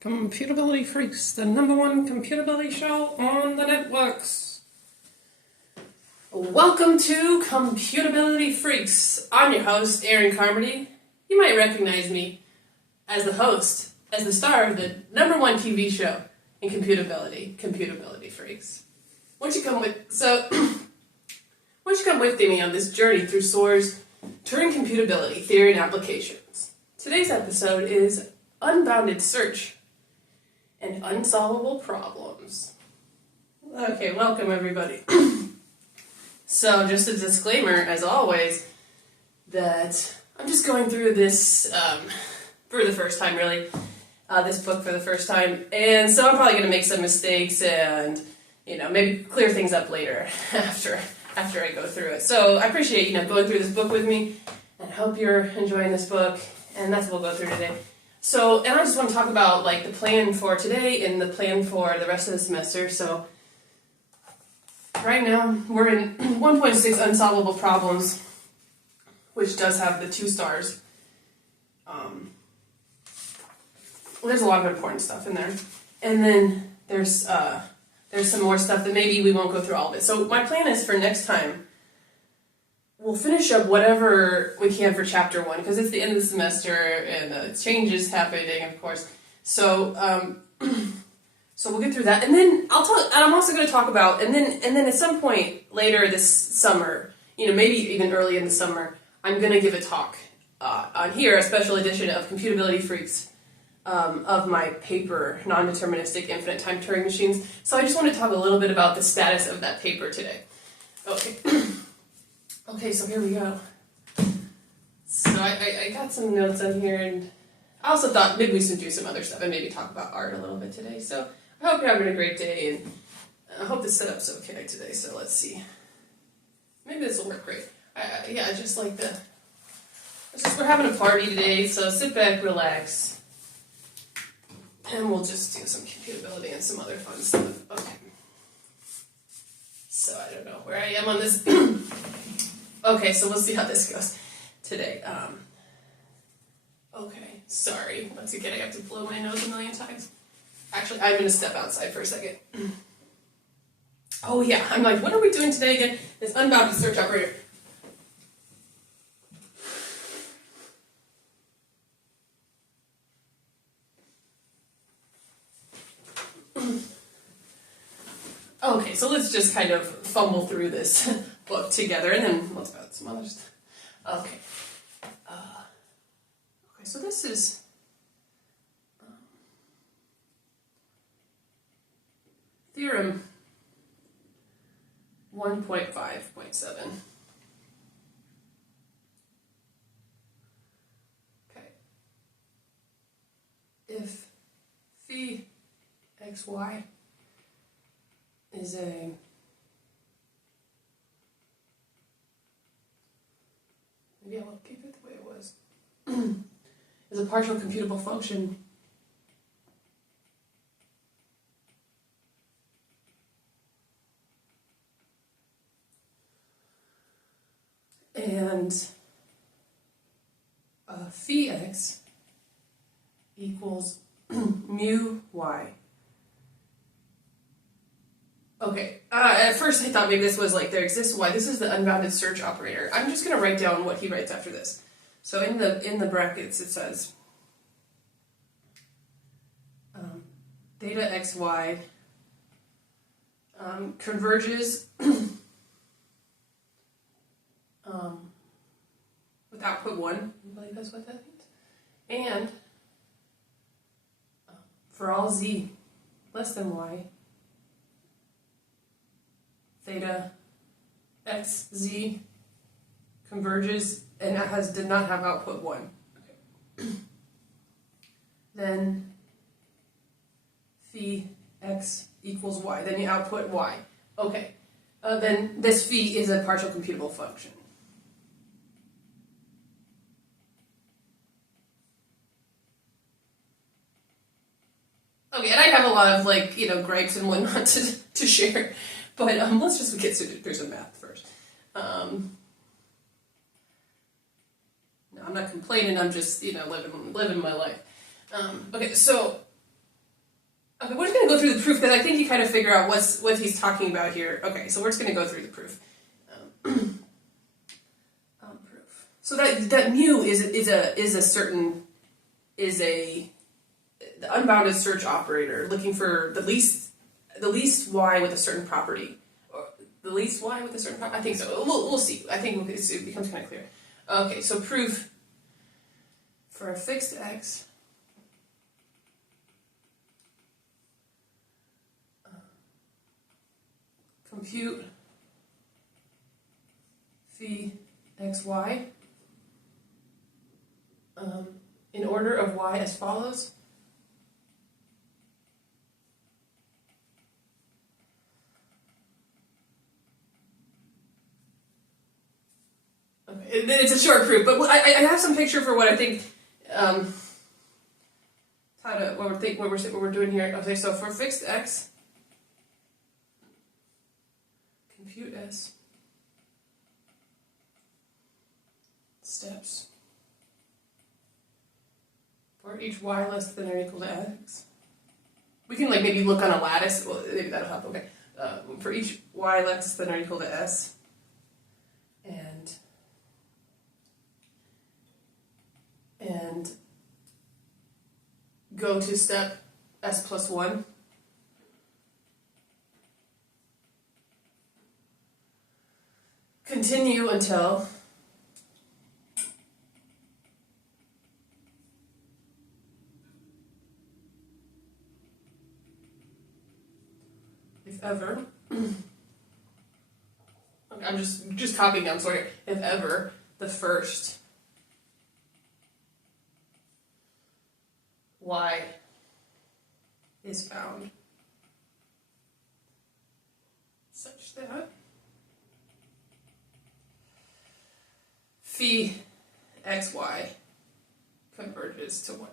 Computability Freaks, the #1 computability show on the networks. Welcome to Computability Freaks. I'm your host, Aaron Carmody. You might recognize me as the host, as the star of the #1 TV show in computability, Computability Freaks. Why don't you come with me on this journey through Soare's Turing Computability Theory and Applications. Today's episode is Unbounded Search and Unsolvable Problems. Okay, welcome everybody. So just a disclaimer, as always, that I'm just going through this for the first time, really, this book for the first time, and so I'm probably going to make some mistakes and, maybe clear things up later after I go through it. So I appreciate, going through this book with me, and I hope you're enjoying this book, and that's what we'll go through today. So, and I just want to talk about, the plan for today and the plan for the rest of the semester. So, right now, we're in 1.6 Unsolvable Problems, which does have the 2 stars. There's a lot of important stuff in there. And then there's some more stuff that maybe we won't go through all of it. So, my plan is for next time, we'll finish up whatever we can for chapter 1, because it's the end of the semester and changes happening, of course. So, so we'll get through that, and then I'm also going to talk about, and then at some point later this summer, maybe even early in the summer, I'm going to give a talk on here, a special edition of Computability Freaks, of my paper, Non-Deterministic Infinite Time Turing Machines. So I just want to talk a little bit about the status of that paper today. Okay. Okay, so here we go. So I got some notes on here, and I also thought maybe we should do some other stuff and maybe talk about art a little bit today. So I hope you're having a great day, and I hope the setup's okay today. So let's see. Maybe this will work great. I just like we're having a party today, so sit back, relax, and we'll just do some computability and some other fun stuff. Okay. So I don't know where I am on this. Okay, so we'll see how this goes today. Okay, sorry. Once again, I have to blow my nose a million times. Actually, I'm going to step outside for a second. Oh yeah, I'm like, what are we doing today again? This unbounded search operator. Okay, so let's just kind of fumble through this book together, and then we'll talk about some other stuff. Okay. Okay, so this is theorem 1.5.7. Okay. If phi xy is a maybe I will keep it the way it was. Is a partial computable function and phi x equals mu y. Okay, at first I thought maybe this was there exists y. This is the unbounded search operator. I'm just going to write down what he writes after this. So in the brackets it says theta xy converges with output 1. I believe that's what that means. And for all z less than y, theta xz converges, and that did not have output 1. Okay. Then phi x equals y. Then you output y. Okay. Then this phi is a partial computable function. Okay, and I have a lot of gripes and whatnot to share. But let's just get through some math first. No, I'm not complaining. I'm just living my life. Okay, so proof because I think you kind of figure out what he's talking about here. Okay, so we're just going to go through the proof. Proof. So that mu is the unbounded search operator looking for the least y with a certain property. Or the least y with a certain property? I think so. We'll see. I think it becomes kind of clear. Okay, so proof for a fixed x compute phi xy in order of y as follows. Okay, it's a short proof, but I have some picture for what I think. What we're doing here. Okay, so for fixed x, compute s steps for each y less than or equal to x. We can like maybe look on a lattice. Well, maybe that'll help. Okay, for each y less than or equal to s, and go to step s plus 1. Continue until if ever okay, I'm just copying down Soare. If ever the first y is found such that phi xy converges to 1.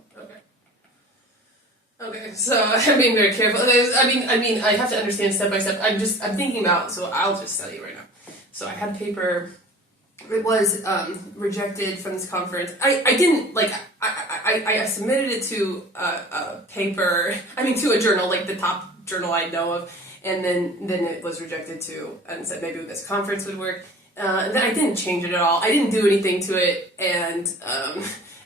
Okay, so I'm being very careful. I mean, I have to understand step by step. I'm thinking about, so I'll just tell you right now. So I had a paper. It was rejected from this conference. I didn't like. I submitted it to a paper. I mean, to a journal, like the top journal I know of, and then it was rejected too, and said maybe this conference would work. And then I didn't change it at all. I didn't do anything to it, and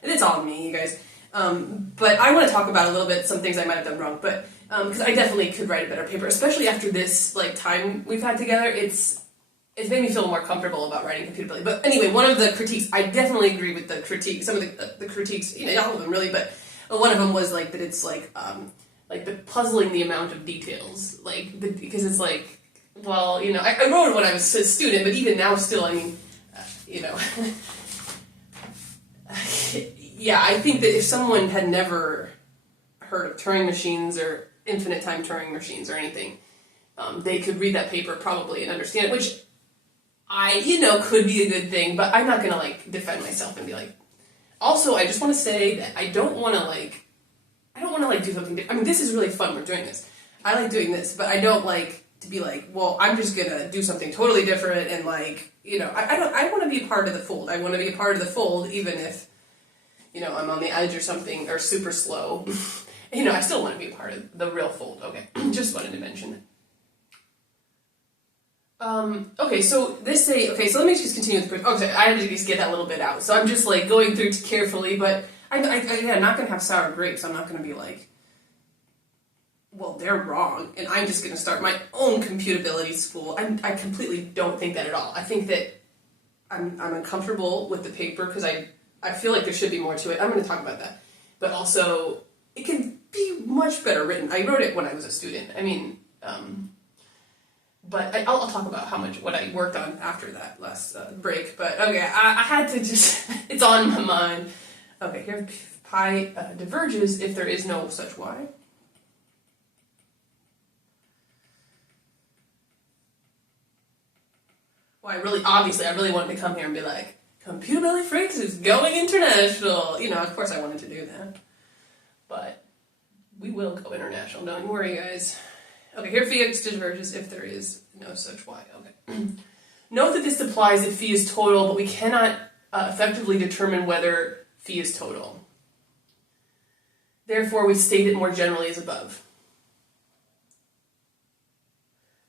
it's all me, you guys. But I want to talk about a little bit some things I might have done wrong, but because I definitely could write a better paper, especially after this like time we've had together. It's made me feel more comfortable about writing Computability. But anyway, one of the critiques, I definitely agree with the critique. Some of the critiques, not all of them really, but one of them was like that it's like the puzzling the amount of details, because it's like, well, I wrote it when I was a student, but even now still, I mean, yeah, I think that if someone had never heard of Turing machines or infinite time Turing machines or anything, they could read that paper probably and understand it, which could be a good thing, but I'm not going to defend myself and be like, also, I just want to say that I don't want to do something different. I mean, this is really fun. We're doing this. I like doing this, but I don't like to be like, well, I'm just going to do something totally different and I want to be a part of the fold. I want to be a part of the fold even if, I'm on the edge or something or super slow. I still want to be a part of the real fold. Okay, just wanted to mention. Okay, so so let me just continue with the proof. Okay, I had to just get that little bit out. So I'm just going through it carefully, but I'm not going to have sour grapes. I'm not going to be like, well, they're wrong, and I'm just going to start my own computability school. I completely don't think that at all. I think that I'm uncomfortable with the paper because I feel like there should be more to it. I'm going to talk about that. But also, it can be much better written. I wrote it when I was a student. I mean, but I'll talk about what I worked on after that last break. But okay, I had to just, it's on my mind. Okay, here pi diverges if there is no such y. Well, I really wanted to come here and be like, Computability Freaks is going international. Of course I wanted to do that. But we will go international, don't worry, guys. Okay, here phi x diverges if there is no such y. Okay. Note that this applies if phi is total, but we cannot effectively determine whether phi is total. Therefore, we state it more generally as above.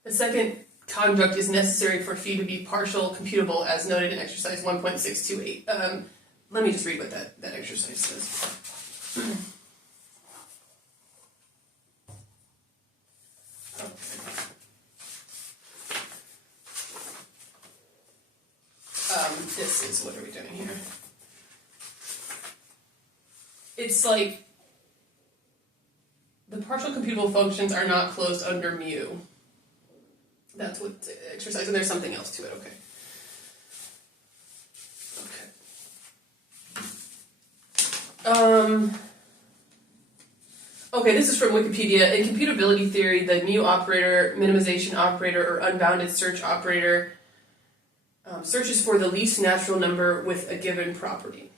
The second conjunct is necessary for phi to be partial computable as noted in exercise 1.628. Let me just read what that exercise says. This is, what are we doing here? It's like the partial computable functions are not closed under mu. That's what exercise, and there's something else to it, okay. Okay, this is from Wikipedia. In computability theory, the mu operator, minimization operator, or unbounded search operator searches for the least natural number with a given property.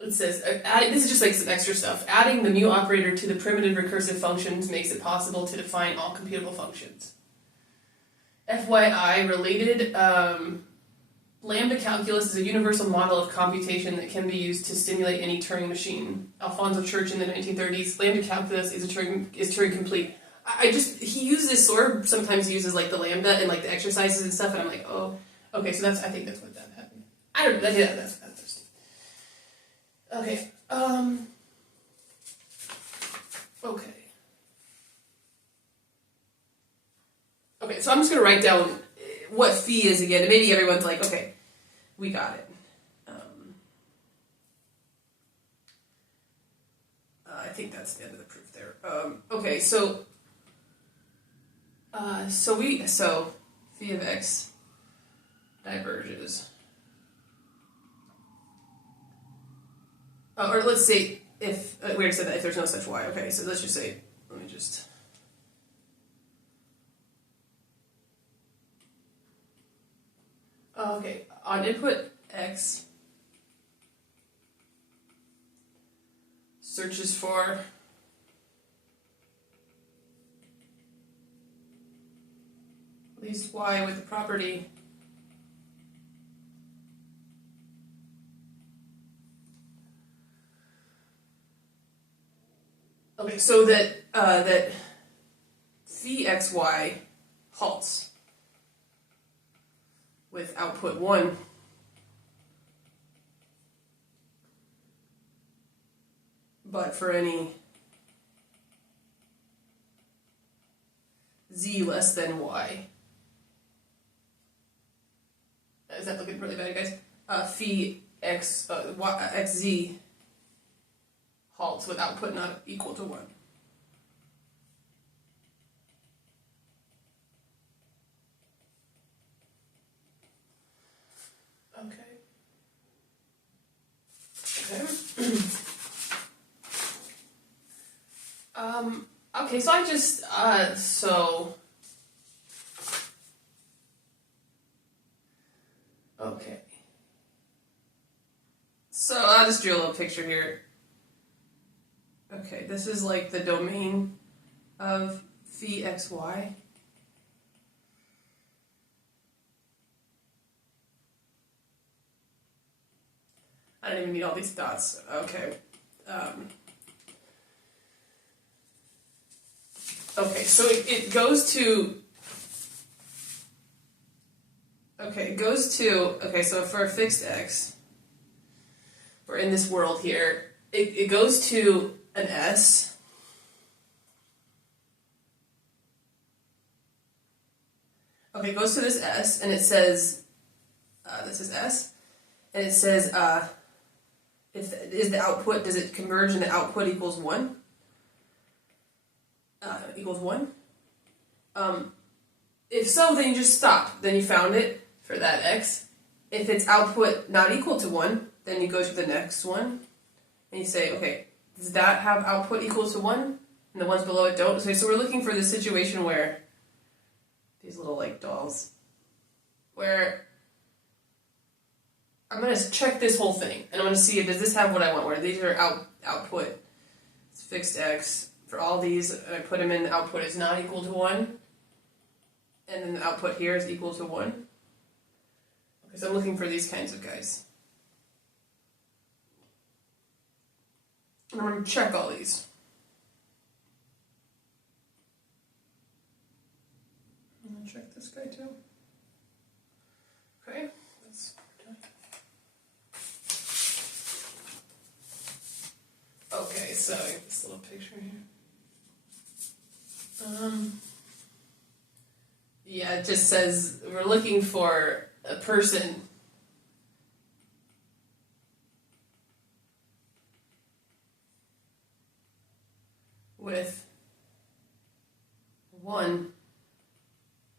It says, this is just like some extra stuff. Adding the mu operator to the primitive recursive functions makes it possible to define all computable functions. FYI, related, lambda calculus is a universal model of computation that can be used to simulate any Turing machine. Alfonso Church in the 1930s, lambda calculus is Turing complete. He uses Soare sometimes uses like the lambda and like the exercises and stuff, and I'm like, oh, okay, so I think that's what that happened. I don't know, yeah, that's okay, okay. Okay, so I'm just going to write down what phi is again, and maybe everyone's like, okay, we got it. I think that's the end of the proof there. Okay, so phi of x diverges. Or let's say if, we already said that if there's no such y. Okay, so let's just say, let me just. Okay, on input x, searches for least y with the property okay, so that that phi xy halts with output 1. But for any z less than y. Is that looking really bad, guys? Phi xz halts with output not equal to 1. Okay. Okay, so I just, okay. So I'll just drew a little picture here. Okay, this is like the domain of phi xy. I don't even need all these dots. Okay. Okay, so it goes to. Okay, it goes to. Okay, so for a fixed x, we're in this world here. It goes to an s. Okay, it goes to this s, and it says, this is s, and it says, is the output, does it converge and the output equals 1? Equals 1? If so, then you just stop. Then you found it for that x. If it's output not equal to 1, then you go to the next one, and you say, okay, does that have output equal to 1? And the ones below it don't? So we're looking for the situation where, these little like dolls, where I'm going to check this whole thing, and I'm going to see, does this have what I want, where these are output, it's fixed x. For all these, I put them in, the output is not equal to 1, and then the output here is equal to 1. Okay, so I'm looking for these kinds of guys. And I'm going to check all these. check this guy too. Okay, that's okay, so this little picture here. Yeah, it just says we're looking for a person with 1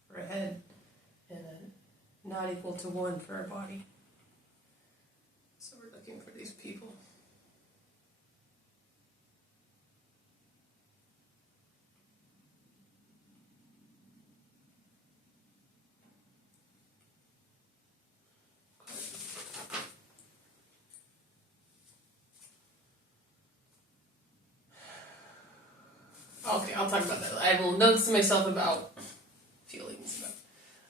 for a head and a not equal to 1 for our body. So we're looking for these people. Okay, I'll talk about that. I will note to myself about feelings.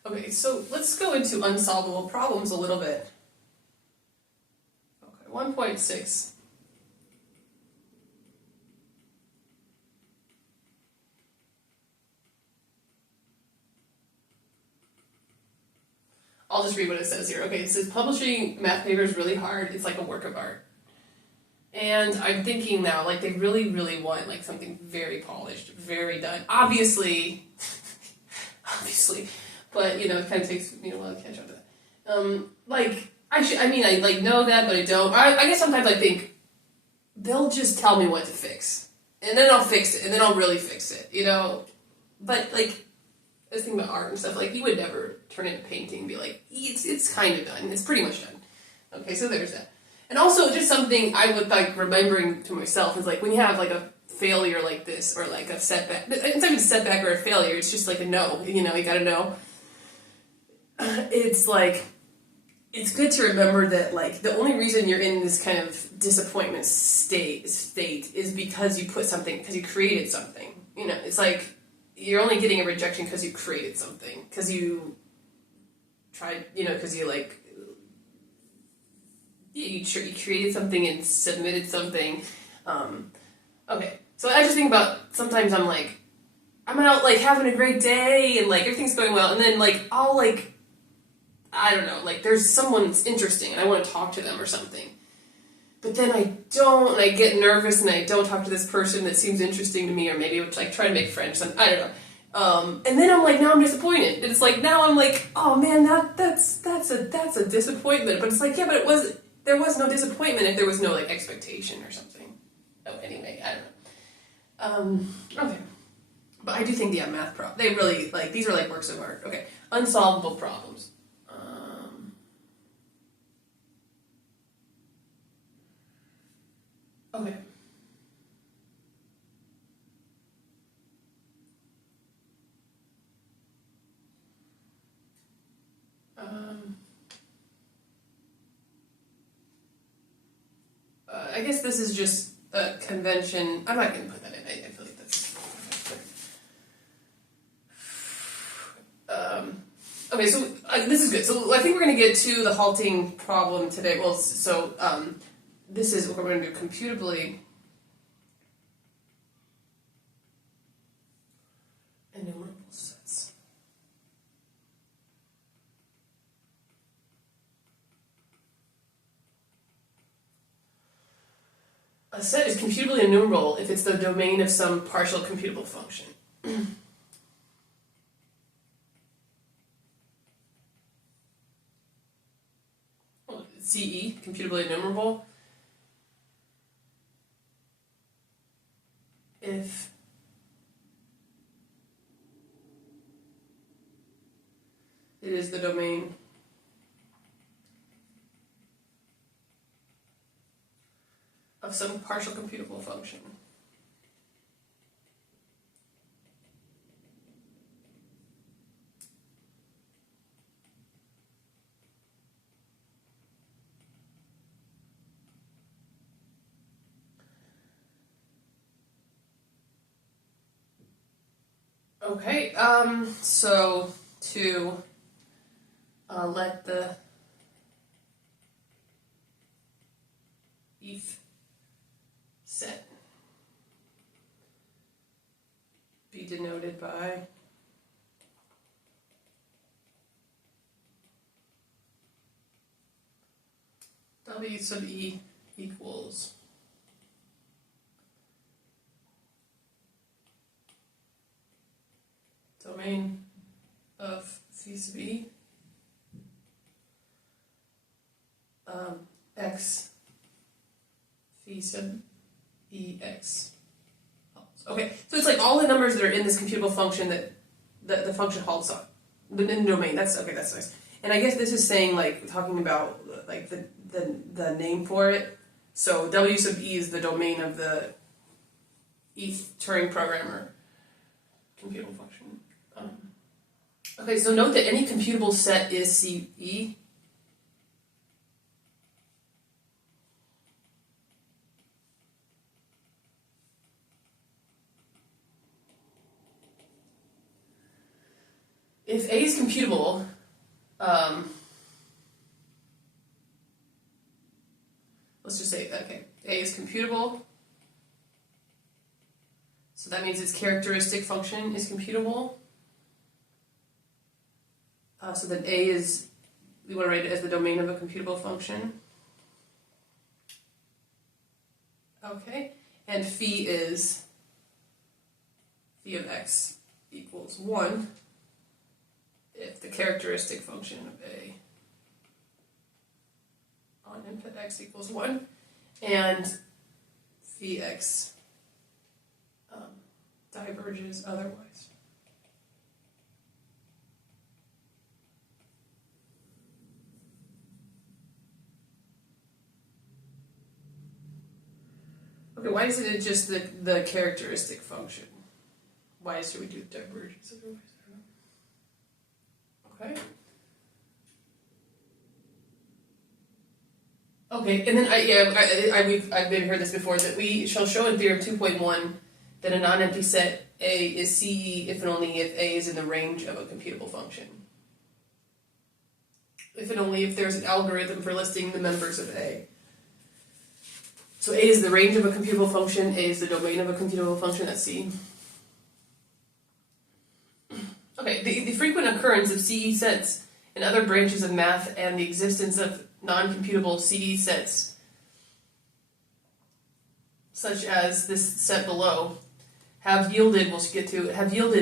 Okay, so let's go into unsolvable problems a little bit. Okay, 1.6. I'll just read what it says here. Okay, it says publishing math papers is really hard. It's like a work of art. And I'm thinking now, like, they really, really want, like, something very polished, very done. Obviously, but, you know, it kind of takes me a while to catch up to that. Like, I like, know that, but I don't. I guess sometimes I think they'll just tell me what to fix. And then I'll fix it, and then I'll really fix it, you know? But, like, I was thinking about art and stuff, like, you would never turn in a painting and be like, it's kind of done. It's pretty much done. Okay, so there's that. And also, just something I would like remembering to myself is like when you have like a failure like this or like a setback. It's not even a setback or a failure. It's just like a no. You know, you gotta know. It's like it's good to remember that like the only reason you're in this kind of disappointment state is because you put something, because you created something. You know, it's like you're only getting a rejection because you created something, because you tried. You know, because you like. You created something and submitted something. Okay, so I just think about sometimes I'm like, I'm out like having a great day and like everything's going well, and then like I'll like, I don't know, like there's someone that's interesting and I want to talk to them or something, but then I don't, and I get nervous and I don't talk to this person that seems interesting to me, or maybe it's like try to make friends. I don't know. And then I'm like, now I'm disappointed. And it's like now I'm like, oh man, that's a disappointment. But it's like, yeah, but there was no disappointment if there was no like expectation or something. Oh, anyway, I don't know. Okay. But I do think, yeah, math they really, like, these are like works of art. Okay. Unsolvable problems. Okay. I guess this is just a convention. I'm not going to put that in. I feel like that's... Okay, so this is good. So I think we're going to get to the halting problem today. Well, so this is what we're going to do. Computably enumerable sets. A set is computably enumerable if it's the domain of some partial computable function. Well, CE, computably enumerable, if it is the domain of some partial computable function. Okay, so to let the if set be denoted by W sub E equals domain of phi sub E x phi sub E x. Okay, so it's like all the numbers that are in this computable function that the function halts on. The domain, that's okay, that's nice. And I guess this is saying, like, talking about like the name for it. So W sub E is the domain of the Turing programmer computable function. Okay, so note that any computable set is CE. If A is computable, let's just say, okay, A is computable, so that means its characteristic function is computable. So then A is, we want to write it as the domain of a computable function. Okay, and phi is phi of x equals 1 if the characteristic function of A on input x equals 1 and phi x diverges otherwise. Okay, why isn't it just the characteristic function? Why should we do divergence otherwise? I don't know. Okay, and then I've maybe heard this before, that we shall show in theorem 2.1 that a non-empty set A is CE if and only if A is in the range of a computable function. If and only if there's an algorithm for listing the members of A. So A is the range of a computable function, A is the domain of a computable function, that's C. Okay, the frequent occurrence of CE sets in other branches of math and the existence of non-computable CE sets, such as this set below, have yielded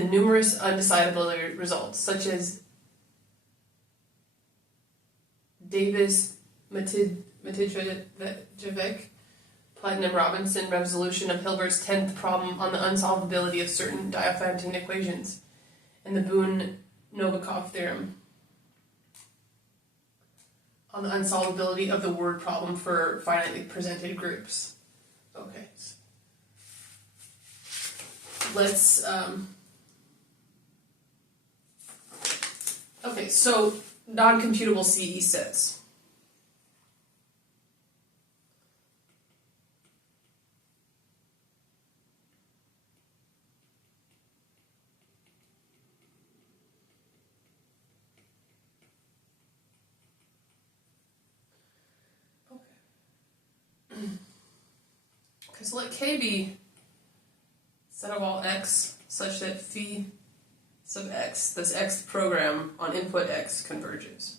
numerous undecidable results, such as Davis-Matijevic, Platinum-Robinson resolution of Hilbert's 10th problem on the unsolvability of certain Diophantine equations, and the Boole-Novikov theorem on the unsolvability of the word problem for finitely presented groups. Okay. Let's, okay, so non-computable CE sets. Okay, so let K be set of all x such that phi sub x, this x program on input x, converges.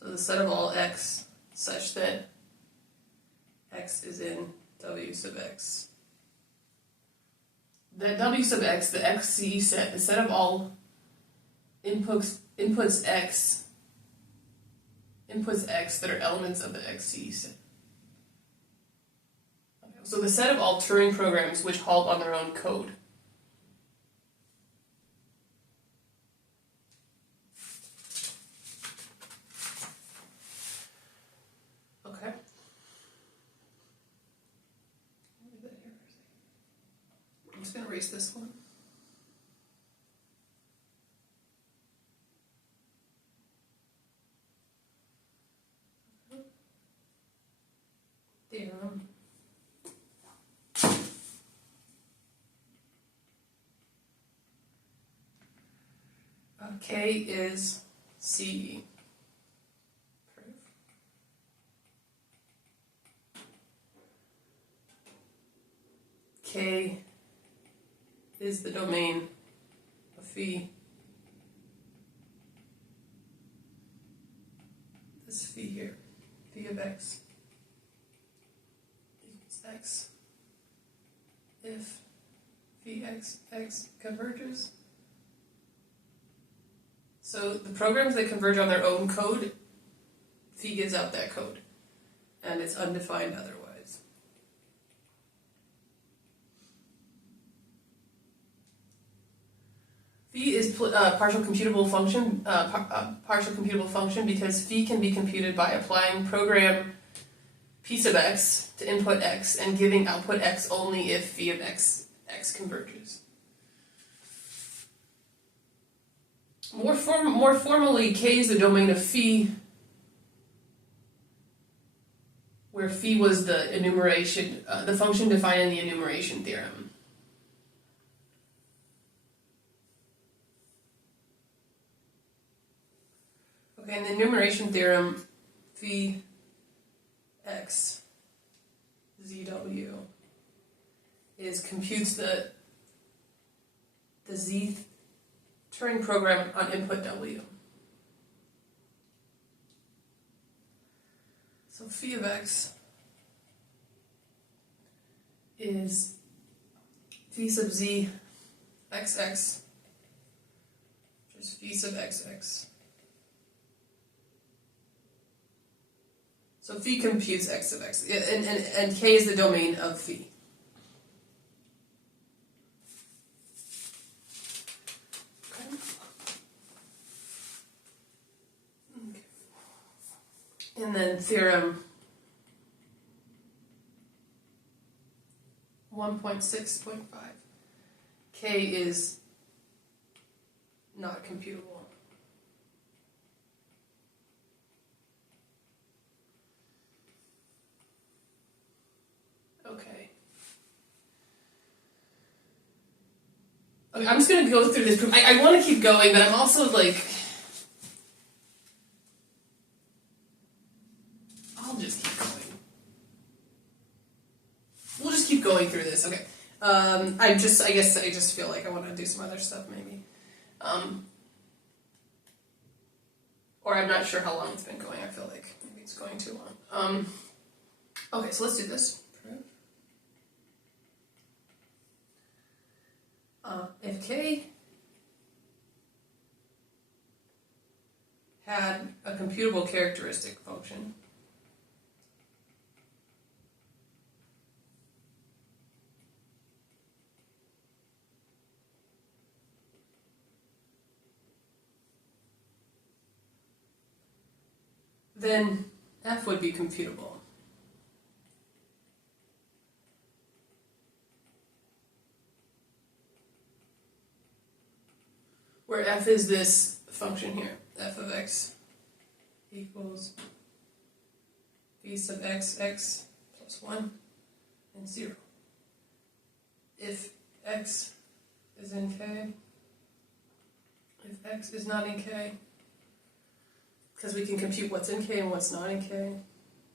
So the set of all x such that x is in W sub x. That W sub x, the XCE set, the set of all inputs x that are elements of the XCE set. Okay, so the set of all Turing programs which halt on their own code. Okay. I'm just going to erase this one. Theorem. K is CE. Proof. K is the domain of phi this phi here, phi of x equals x if phi x converges. So the programs that converge on their own code, phi gives out that code, and it's undefined otherwise. Phi is partial computable function because phi can be computed by applying program piece of x to input x and giving output x only if phi of x converges. More formally, K is the domain of phi, where phi was the enumeration, the function defined in the enumeration theorem. Okay, in the enumeration theorem, phi x zw computes the z Turing program on input w. So phi of x is phi sub z xx, which is phi sub xx. So phi computes x of x, and k is the domain of phi. And then theorem 1.6.5. K is not computable. Okay. I'm just going to go through this proof. I want to keep going, but I'm also like... going through this. Okay. I just feel like I want to do some other stuff maybe. Or I'm not sure how long it's been going. I feel like maybe it's going too long. Okay, so let's do this. If K had a computable characteristic function, then f would be computable. Where f is this function here, f of x equals phi sub x plus 1 and 0. If x is in k, if x is not in k, because we can compute what's in k and what's not in k,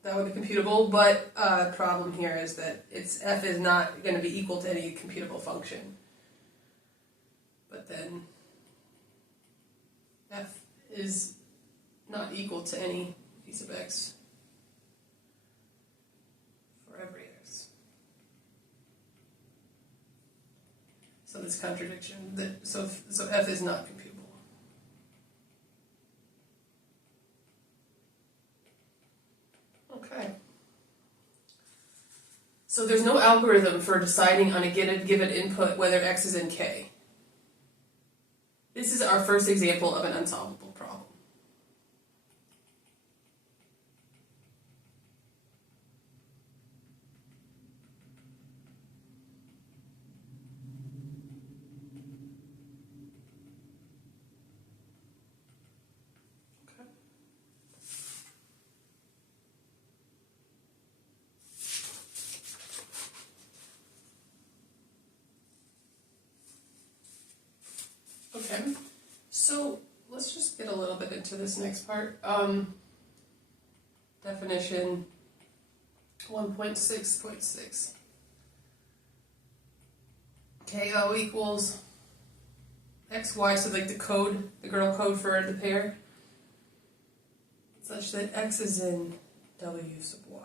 that would be computable, but problem here is that f is not going to be equal to any computable function. But then f is not equal to any phi sub x for every x. So this contradiction, so f is not computable. Okay. So there's no algorithm for deciding on a given input whether x is in k. This is our first example of an unsolvable problem. Okay, so let's just get a little bit into this next part. Definition 1.6.6. KO equals XY, so like the code, the girl code for the pair, such that x is in W sub y.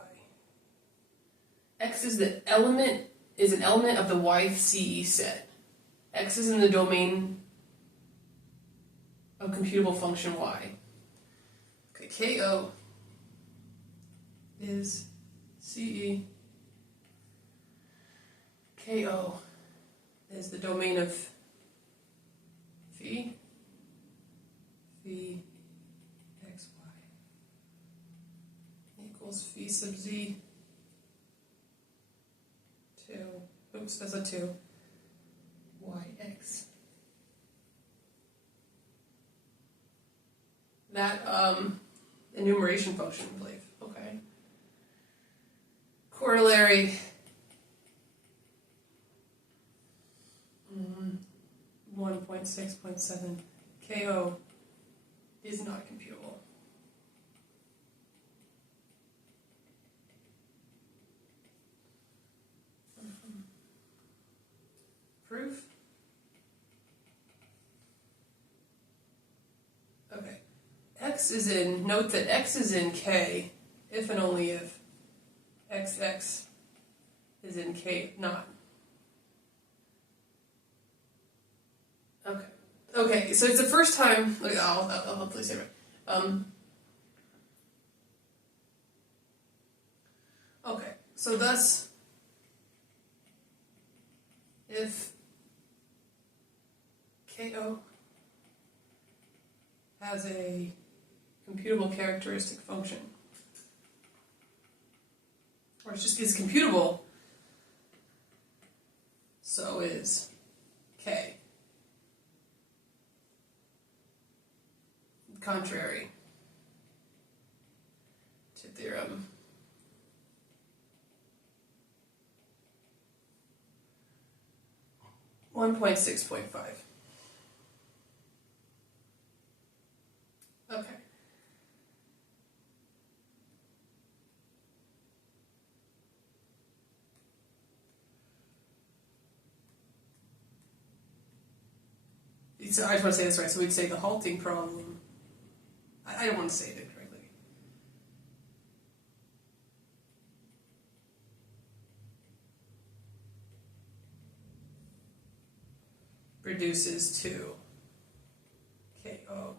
X is an element of the YCE set. X is in the domain of computable function y. Okay, KO is CE. KO is the domain of phi xy equals phi sub z 2. Oops, that's a 2. Yx. That enumeration function, I believe. Okay. Corollary 1.6.7 KO is not computable. Proof? Okay. Note that X is in K if and only if XX is in K not. Okay. Okay, so it's the first time, I'll hopefully say it right. Okay, so thus, if KO has a computable characteristic function, or it just is computable, so is K. Contrary to theorem 1.6.5. Okay. So I just want to say this right. So we'd say the halting problem. I don't want to say it correctly. Reduces to KO.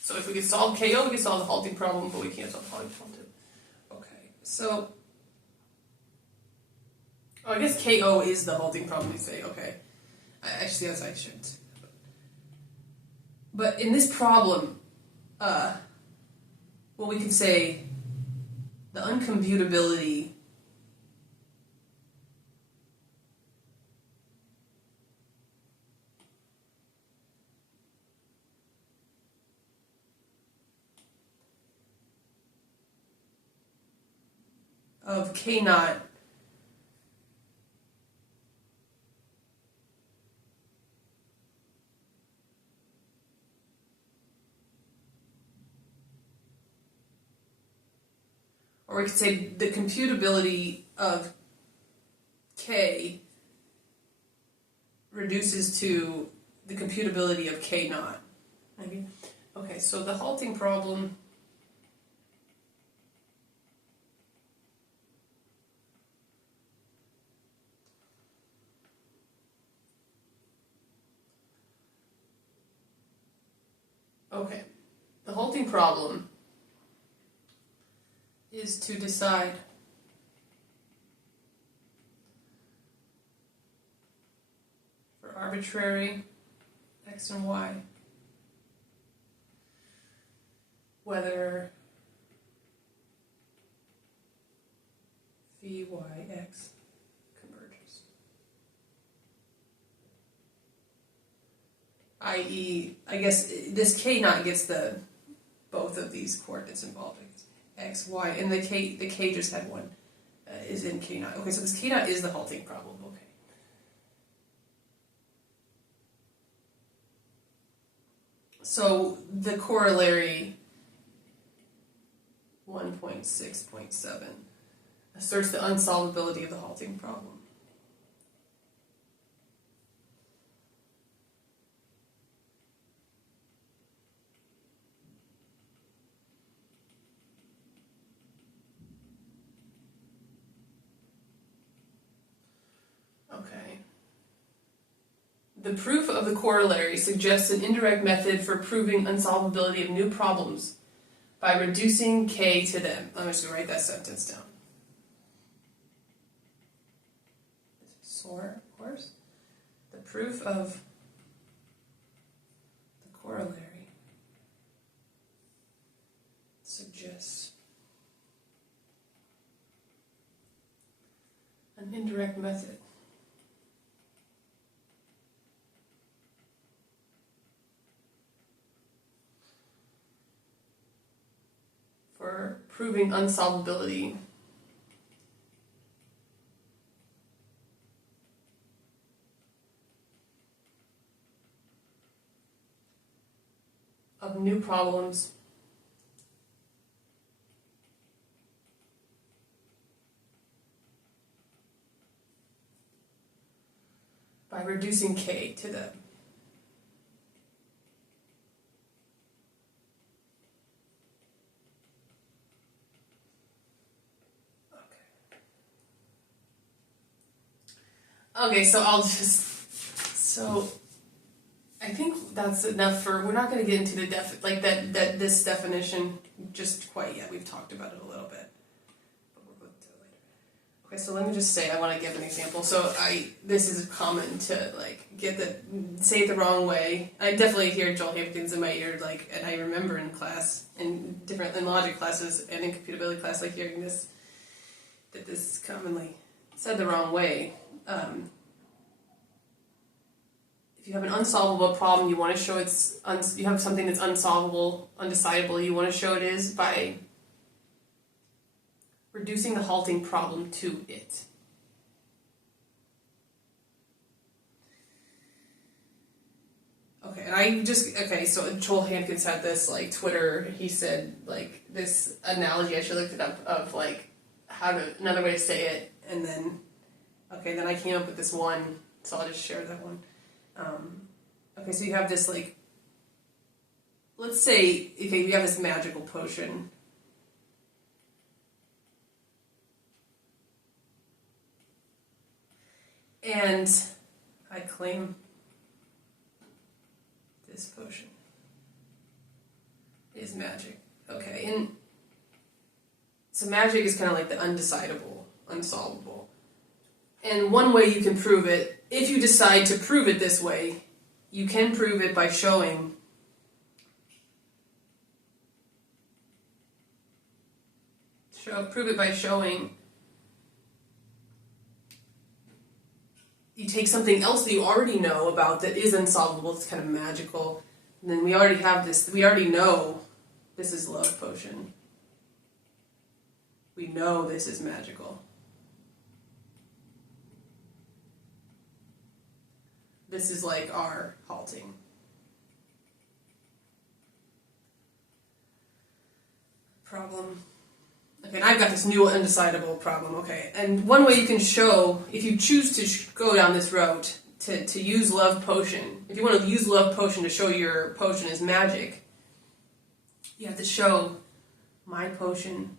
So if we could solve KO, we could solve the halting problem, but we can't solve the halting problem too. Okay, so I guess KO is the halting problem, you say. Okay. Actually, I shouldn't say that. But in this problem, well, we can say the uncomputability of K naught or we could say the computability of K reduces to the computability of K naught. Maybe. Okay, so the halting problem is to decide for arbitrary x and y whether phi yx converges. I.e., I guess this k naught gets the both of these coordinates involved. X, y, and the k just had one is in k naught. Okay, so this k naught is the halting problem. Okay. So the corollary 1.6.7 asserts the unsolvability of the halting problem. Okay. The proof of the corollary suggests an indirect method for proving unsolvability of new problems by reducing k to them. I'm just going to write that sentence down. Soare, of course. The proof of the corollary suggests an indirect method for proving unsolvability of new problems by reducing k to them. Okay, so I think that's enough for, we're not going to get into the this definition just quite yet. We've talked about it a little bit, but we'll go into it later. Okay, so let me just say, I want to give an example. So this is common to say it the wrong way. I definitely hear Joel Hampkins in my ear, and I remember in class, in logic classes and in computability class, hearing this, that this is commonly said the wrong way. If you have an unsolvable problem, you want to show you have something that's unsolvable, undecidable, you want to show it is by reducing the halting problem to it. Okay, so Joel Hampkins had this, Twitter, he said, this analogy, I should look it up, of, another way to say it, and then, then I came up with this one, so I'll just share that one. Okay, so you have this, let's say, okay, you have this magical potion. And I claim this potion is magic. Okay, and so magic is kind of like the undecidable, unsolvable. And one way you can prove it, if you decide to prove it this way, you can prove it by showing you take something else that you already know about that is unsolvable, it's kind of magical, and then we already know this is love potion. We know this is magical. This is our halting. Problem. Okay, and I've got this new undecidable problem, okay. And one way you can show, if you choose to go down this route, to use love potion, if you want to use love potion to show your potion is magic, you have to show my potion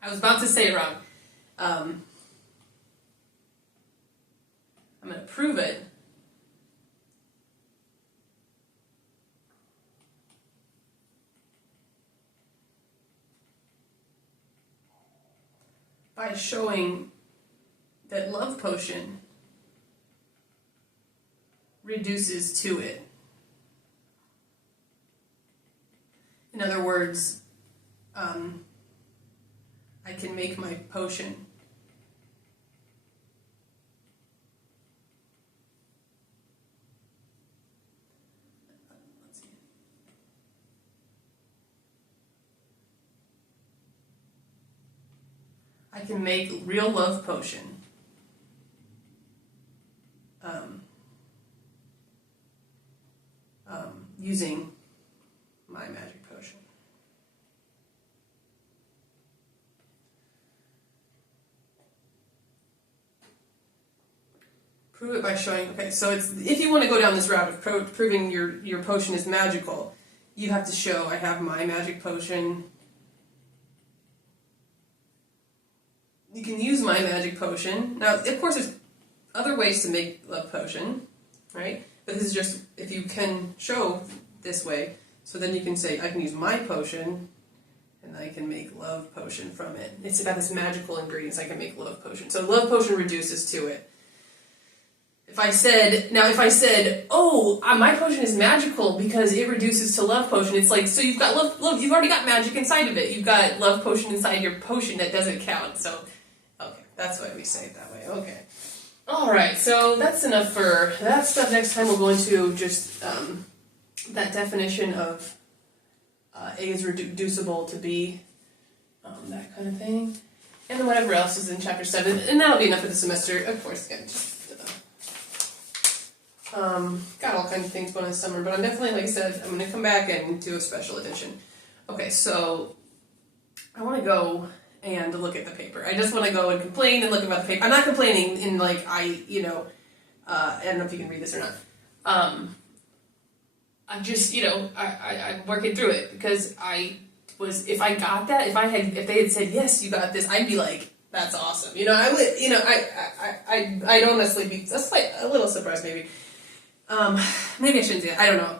I was about to say it wrong. I'm going to prove it by showing that love potion reduces to it. In other words, I can make my potion I can make real love potion using my magic potion. Prove it by showing, okay, so it's, if you want to go down this route of proving your potion is magical, you have to show I have my magic potion you can use my magic potion. Now, of course, there's other ways to make love potion, right? But this is just, if you can show this way, so then you can say, I can use my potion, and I can make love potion from it. It's about this magical ingredients, I can make love potion. So love potion reduces to it. If I said, oh, my potion is magical because it reduces to love potion, it's like, so you've got love, you've already got magic inside of it. You've got love potion inside your potion that doesn't count. So, okay, that's why we say it that way. Okay. Alright, so that's enough for that stuff. Next time we'll go into just that definition of A is reducible to B, that kind of thing. And then whatever else is in Chapter 7. And that'll be enough for the semester. Of course, again, just got all kinds of things going this summer, but I'm definitely, like I said, I'm going to come back and do a special edition. Okay, so I want to go and look at the paper. I just want to go and complain and look about the paper. I'm not complaining in like, I don't know if you can read this or not. I just, I'm working through it because if I got that, if they had said, yes, you got this, I'd be like, that's awesome. I would, I'd honestly be a little surprised maybe. Maybe I shouldn't say that. I don't know.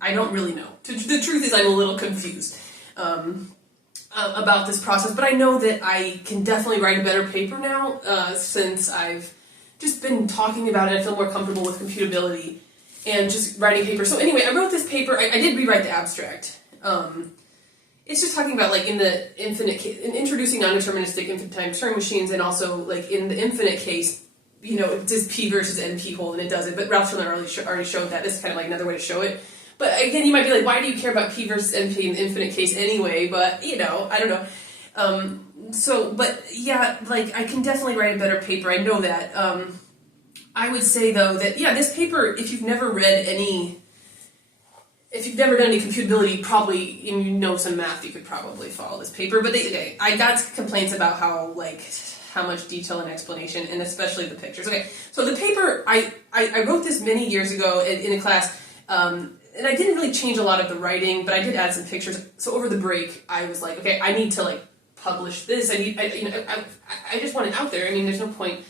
I don't really know. The truth is I'm a little confused about this process, but I know that I can definitely write a better paper now since I've just been talking about it. I feel more comfortable with computability and just writing paper. So anyway, I wrote this paper. I did rewrite the abstract. It's just talking about like in the infinite case, in introducing non-deterministic infinite time Turing machines, and also like in the infinite case, does P versus NP hold, and it doesn't. But Ralph Schiller already showed that. This is kind of like another way to show it. But again, you might be like, why do you care about P versus NP in the infinite case anyway? But, I don't know. But yeah, like, I can definitely write a better paper. I know that. I would say, though, that, yeah, this paper, if you've never done any computability, probably, and you know some math, you could probably follow this paper. But I got complaints about how much detail and explanation, and especially the pictures. Okay, so the paper, I wrote this many years ago in a class, and I didn't really change a lot of the writing, but I did add some pictures. So over the break, I was like, okay, I need to publish this. I just want it out there. I mean, there's no point.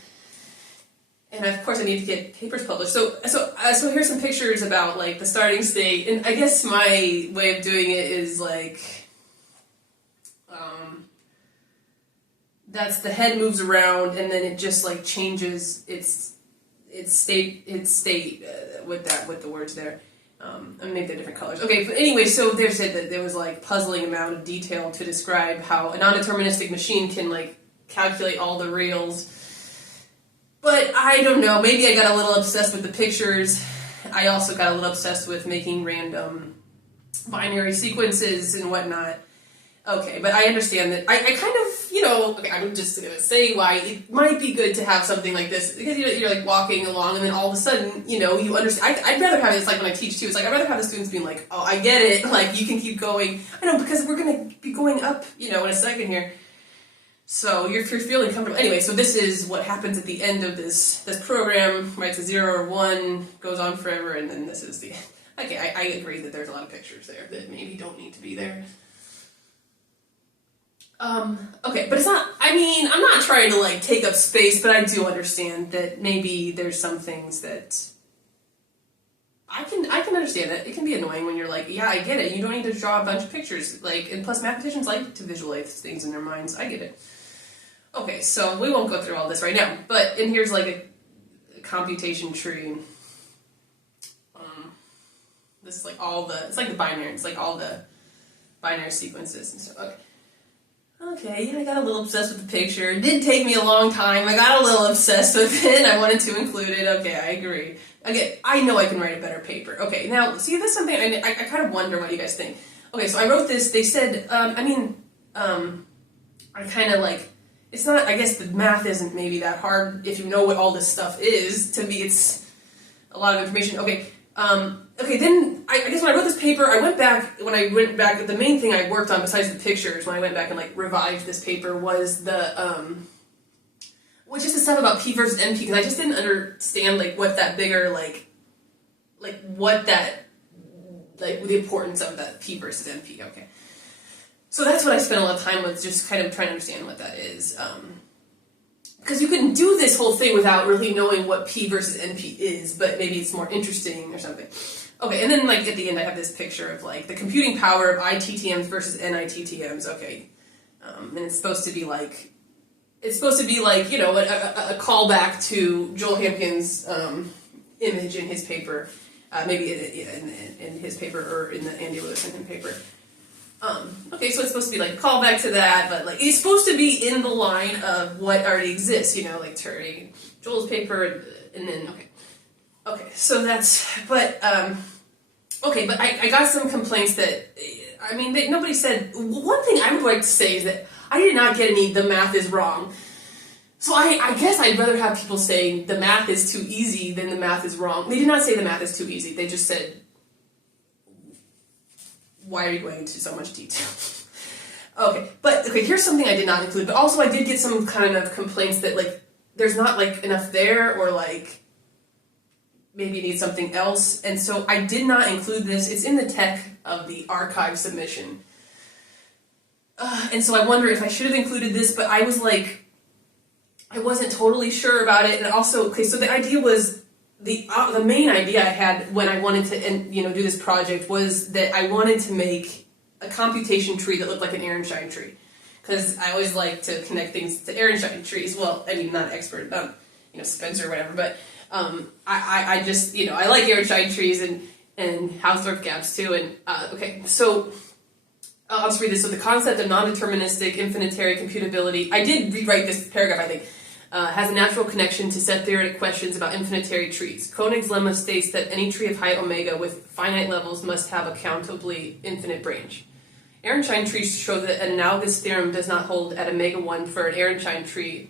And of course, I need to get papers published. So here's some pictures about the starting state, and I guess my way of doing it is that's the head moves around, and then it just changes its state with the words there. And maybe they're different colors. Okay, but anyway, so they said that there was puzzling amount of detail to describe how a non-deterministic machine can calculate all the reals. But I don't know, maybe I got a little obsessed with the pictures. I also got a little obsessed with making random binary sequences and whatnot. Okay, but I understand that. I kind of, okay, I'm just going to say why it might be good to have something like this. Because you're walking along, and then all of a sudden, you understand. I'd rather have it, it's when I teach too, it's I'd rather have the students being oh, I get it, you can keep going. I know, because we're going to be going up, in a second here. So you're feeling comfortable. Anyway, so this is what happens at the end of this program, right? It's a 0 or 1, goes on forever, and then this is the end. Okay, I agree that there's a lot of pictures there that maybe don't need to be there. Okay, but it's not, I'm not trying to take up space, but I do understand that maybe there's some things that I can understand that. It can be annoying when you're yeah, I get it. You don't need to draw a bunch of pictures. And plus mathematicians like to visualize things in their minds. I get it. Okay, so we won't go through all this right now, and here's a computation tree. This is it's the binary. It's all the binary sequences and stuff. Okay. Okay, yeah, I got a little obsessed with the picture. It did take me a long time. I got a little obsessed with it. I wanted to include it. Okay, I agree. Again, I know I can write a better paper. Okay, now, see, that's something I kind of wonder what you guys think. Okay, so I wrote this. They said, I kind of it's not, I guess the math isn't maybe that hard if you know what all this stuff is. To me, it's a lot of information. Okay, then I guess when I wrote this paper, the main thing I worked on besides the pictures when I went back and revised this paper was the just the stuff about P versus NP, because I just didn't understand what that bigger what that the importance of that P versus NP. Okay, So that's what I spent a lot of time with, just kind of trying to understand what that is. Because you can do this whole thing without really knowing what P versus NP is, but maybe it's more interesting or something. Okay, and then like at the end I have this picture of like the computing power of ITTMs versus NITTMs. Okay, and it's supposed to be like, you know, a callback to Joel Hampkin's image in his paper, maybe in his paper or in the Andy Lewis paper. Okay, so it's supposed to be like a callback to that, but like it's supposed to be in the line of what already exists, you know, like Turing, Joel's paper, and then okay, so that's, but I got some complaints that, I mean, nobody said, one thing I would like to say is that I did not get any, the math is wrong. So I guess I'd rather have people saying the math is too easy than the math is wrong. They did not say the math is too easy, they just said, why are you going into so much detail? Okay, here's something I did not include, but also I did get some kind of complaints that like, there's not like enough there, or like, maybe you need something else, and so I did not include this. It's in the tech of the archive submission. And so I wonder if I should have included this, but I was like, I wasn't totally sure about it, and also, okay, so the idea was, the main idea I had when I wanted to, do this project was that I wanted to make a computation tree that looked like an Ehrenstein tree, because I always like to connect things to Ehrenstein trees. Well, I mean, not an expert, not, Spencer or whatever, but I just, I like Ehrenstein trees and Hausdorff gaps too, and okay, so I'll just read this. So the concept of non-deterministic infinitary computability, I did rewrite this paragraph, I think, has a natural connection to set theoretic questions about infinitary trees. Koenig's lemma states that any tree of height omega with finite levels must have a countably infinite branch. Ehrenstein trees show that an analogous theorem does not hold at omega 1 for an Ehrenstein tree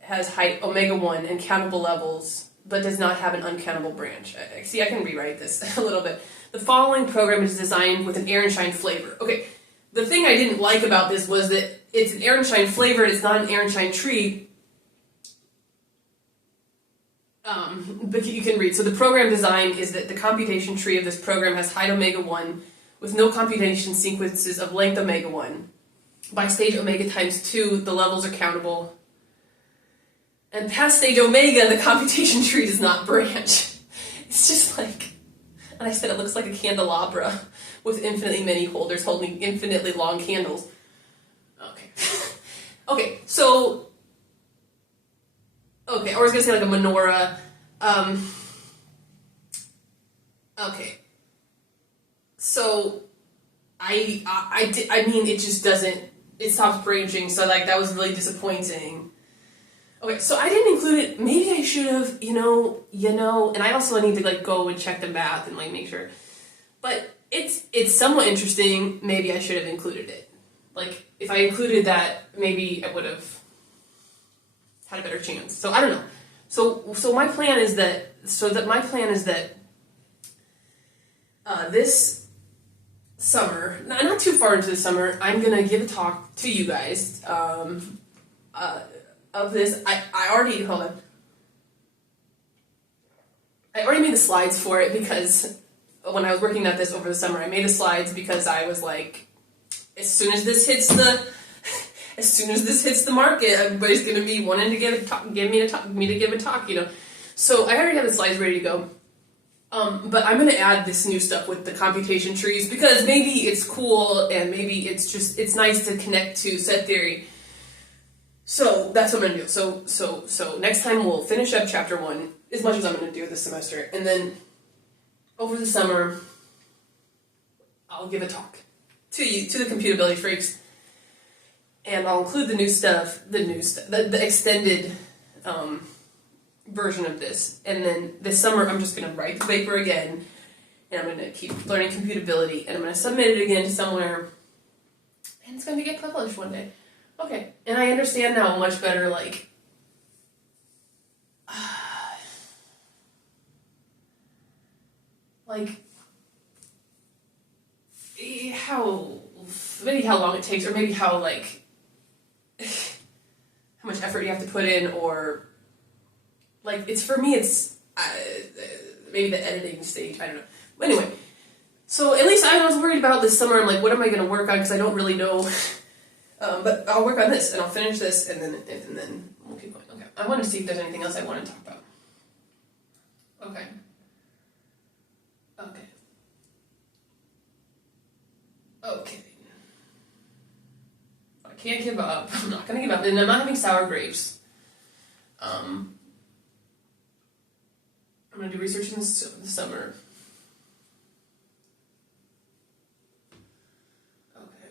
has height omega 1 and countable levels, but does not have an uncountable branch. See, I can rewrite this a little bit. The following program is designed with an Ehrenstein flavor. Okay, the thing I didn't like about this was that it's an Ehrenstein flavor, it's not an Ehrenstein tree. But you can read. So the program design is that the computation tree of this program has height omega 1 with no computation sequences of length omega 1. By stage omega times 2, the levels are countable. And past stage omega, the computation tree does not branch. It's just like, and I said it looks like a candelabra with infinitely many holders holding infinitely long candles. Okay. Okay, so, okay, I was going to say like a menorah. Okay. So, I mean, it just doesn't, it stops branching, so like that was really disappointing. Okay, so I didn't include it. Maybe I should have, and I also need to like go and check the math and like make sure. But it's somewhat interesting. Maybe I should have included it. Like if I included that, maybe I would have had a better chance. So I don't know. So my plan is that this summer, not too far into the summer, I'm gonna give a talk to you guys. Of this, I already made the slides for it because when I was working at this over the summer, I made the slides because I was like, as soon as this hits the market, everybody's gonna be wanting to give me to give a talk, So I already have the slides ready to go. But I'm gonna add this new stuff with the computation trees because maybe it's cool and maybe it's nice to connect to set theory. So that's what I'm gonna do. So next time we'll finish up chapter 1 as much as I'm gonna do this semester, and then over the summer I'll give a talk to the Computability freaks, and I'll include the extended version of this. And then this summer I'm just gonna write the paper again, and I'm gonna keep learning Computability, and I'm gonna submit it again to somewhere, and it's gonna get published one day. Okay, and I understand now much better, like, how long it takes, or maybe how, like, how much effort you have to put in, or, like, for me, it's maybe the editing stage, I don't know. But anyway, So at least I was worried about this summer. I'm like, what am I going to work on? Because I don't really know. But I'll work on this, and I'll finish this, and then we'll keep going. Okay. I want to see if there's anything else I want to talk about. Okay. Okay. Okay. I can't give up. I'm not going to give up. And I'm not having sour grapes. I'm going to do research in the summer. Okay.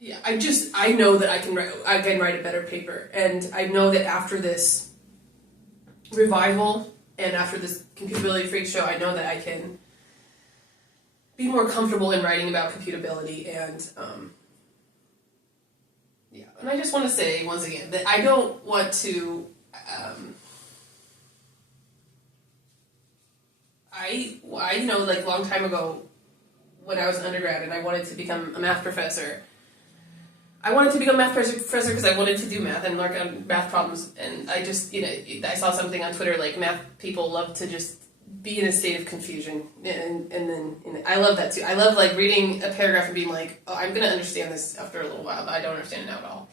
Yeah, I know that I can write a better paper. And I know that after this revival and after this Computability Freak Show, I know that I can be more comfortable in writing about computability. And yeah, and I just want to say once again that I don't want to. I know, like, a long time ago when I was an undergrad and I wanted to become a math professor. I wanted to become a math professor because I wanted to do math and work on math problems. And I just, I saw something on Twitter, like, math people love to just be in a state of confusion. And then I love that too. I love, like, reading a paragraph and being like, oh, I'm going to understand this after a little while, but I don't understand it now at all.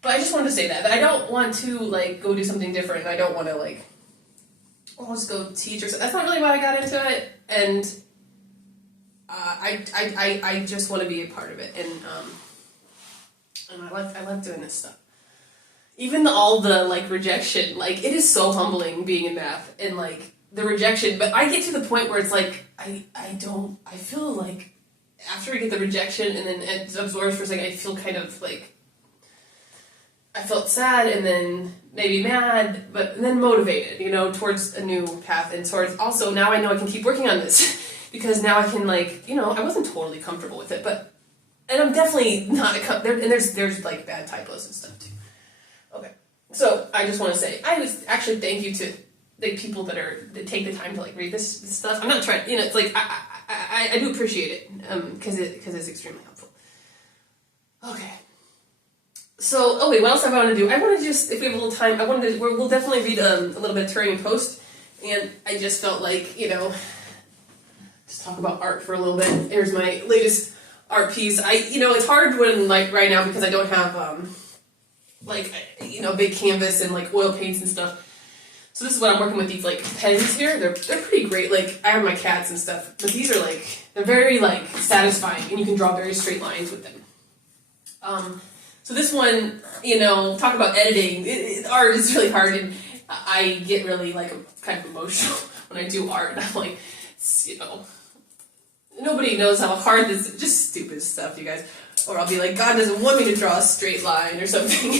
But I just wanted to say that I don't want to, like, go do something different. I don't want to, like, I'll just go teach or something. That's not really why I got into it. And I just want to be a part of it. And I like doing this stuff. Even all the, like, rejection, like, it is so humbling being in math and, like, the rejection. But I get to the point where it's like, I feel like after I get the rejection and then it absorbs for a second, I feel kind of like, I felt sad and then maybe mad, but then motivated, towards a new path and towards also now I know I can keep working on this because now I can, like, I wasn't totally comfortable with it, and I'm definitely not and there's like bad typos and stuff too. Okay, so I just want to say I was actually thank you to the people that take the time to, like, read this stuff. I'm not trying, it's like I do appreciate it because it's extremely helpful. Okay. So, wait, what else I want to do? I want to just, if we have a little time, we'll definitely read a little bit of Turing and Post, and I just felt like, just talk about art for a little bit. Here's my latest art piece. It's hard when, like, right now because I don't have, big canvas and, like, oil paints and stuff. So this is what I'm working with, these, like, pens here. They're pretty great. Like, I have my cats and stuff, but these are, like, they're very, like, satisfying, and you can draw very straight lines with them. So this one, talk about editing. Art is really hard, and I get really, like, kind of emotional when I do art. And I'm like, nobody knows how hard this is. Just stupid stuff, you guys. Or I'll be like, God doesn't want me to draw a straight line or something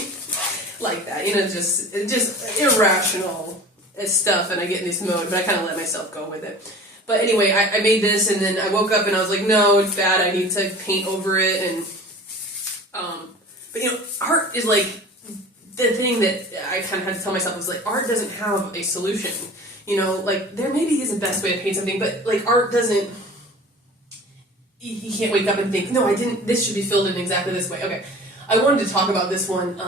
like that. Just irrational stuff, and I get in this mode, but I kind of let myself go with it. But anyway, I made this, and then I woke up and I was like, no, it's bad. I need to paint over it, and but art is, like, the thing that I kind of had to tell myself was, like, art doesn't have a solution. Like, there maybe is a best way to paint something, but, like, art doesn't. You can't wake up and think, no, this should be filled in exactly this way. Okay, I wanted to talk about this one.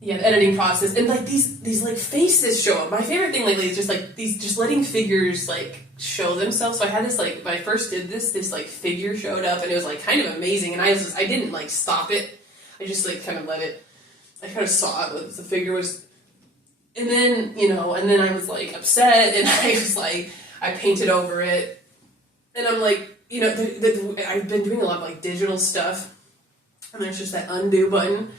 The editing process and, like, these like faces show up. My favorite thing lately is just, like, just letting figures, like, show themselves. So I had this, like, when I first did this, like, figure showed up, and it was, like, kind of amazing. And I didn't, like, stop it. I just, like, kind of let it. I kind of saw it what the figure was, and then and then I was, like, upset, and I was like, I painted over it, and I'm like, I've been doing a lot of, like, digital stuff, and there's just that undo button.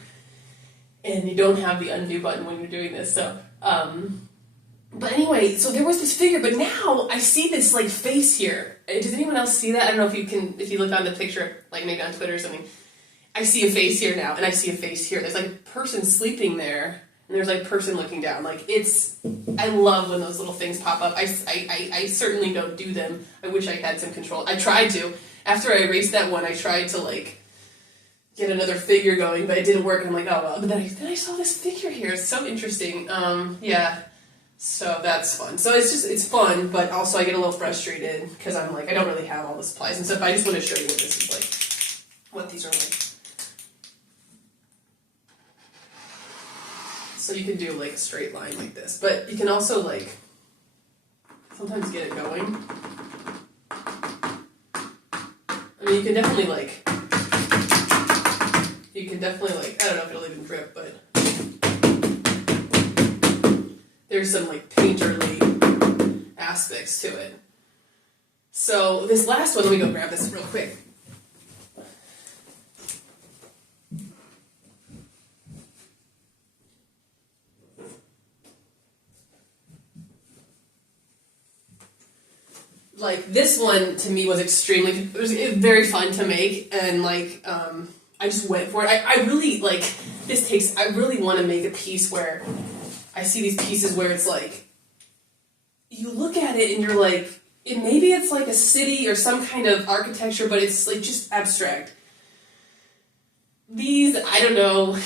And you don't have the undo button when you're doing this, so, but anyway, so there was this figure, but now I see this, like, face here. Does anyone else see that? I don't know if you look on the picture, like, maybe on Twitter or something. I see a face here now, and I see a face here. There's, like, a person sleeping there, and there's, like, a person looking down. Like, I love when those little things pop up. I certainly don't do them. I wish I had some control. I tried to. After I erased that one, I tried to, like, get another figure going, but it didn't work, and I'm like, oh well. But then I saw this figure here. It's so interesting. Yeah, so that's fun. So it's fun, but also I get a little frustrated because I'm like, I don't really have all the supplies and stuff. I just want to show you what this is like, what these are like. So you can do like a straight line like this, but you can also like sometimes get it going. I mean, you can definitely like, I don't know if it'll even drip, but there's some like painterly aspects to it. So this last one, let me go grab this real quick. Like this one to me was it was very fun to make, and like I just went for it. I really like I really want to make a piece where I see these pieces where it's like you look at it and you're like, maybe it's like a city or some kind of architecture, but it's like just abstract. These, I don't know.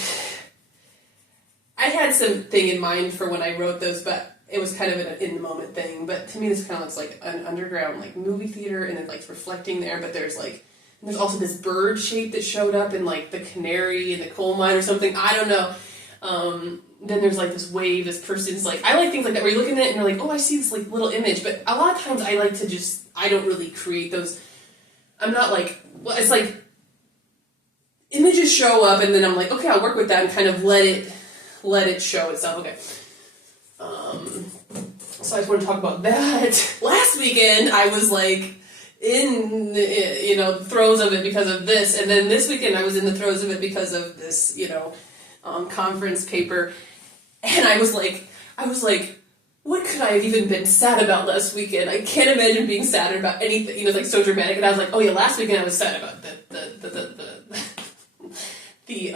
I had something in mind for when I wrote those, but it was kind of an in-the-moment thing. But to me, this kind of looks like an underground like movie theater, and it's like reflecting there. But there's also this bird shape that showed up in like the canary in the coal mine or something. I don't know. Then there's like this wave, this person's like, I like things like that where you're looking at it and you're like, oh, I see this like little image. But a lot of times I like to I don't really create those. I'm not like, well, it's like images show up and then I'm like, okay, I'll work with that and kind of let it show itself. Okay. So I just want to talk about that. Last weekend I was like in the throes of it because of this, and then this weekend I was in the throes of it because of this conference paper, and I was like, what could I have even been sad about last weekend? I can't imagine being sad about anything. It's like so dramatic. And I was like, oh yeah, last weekend I was sad about the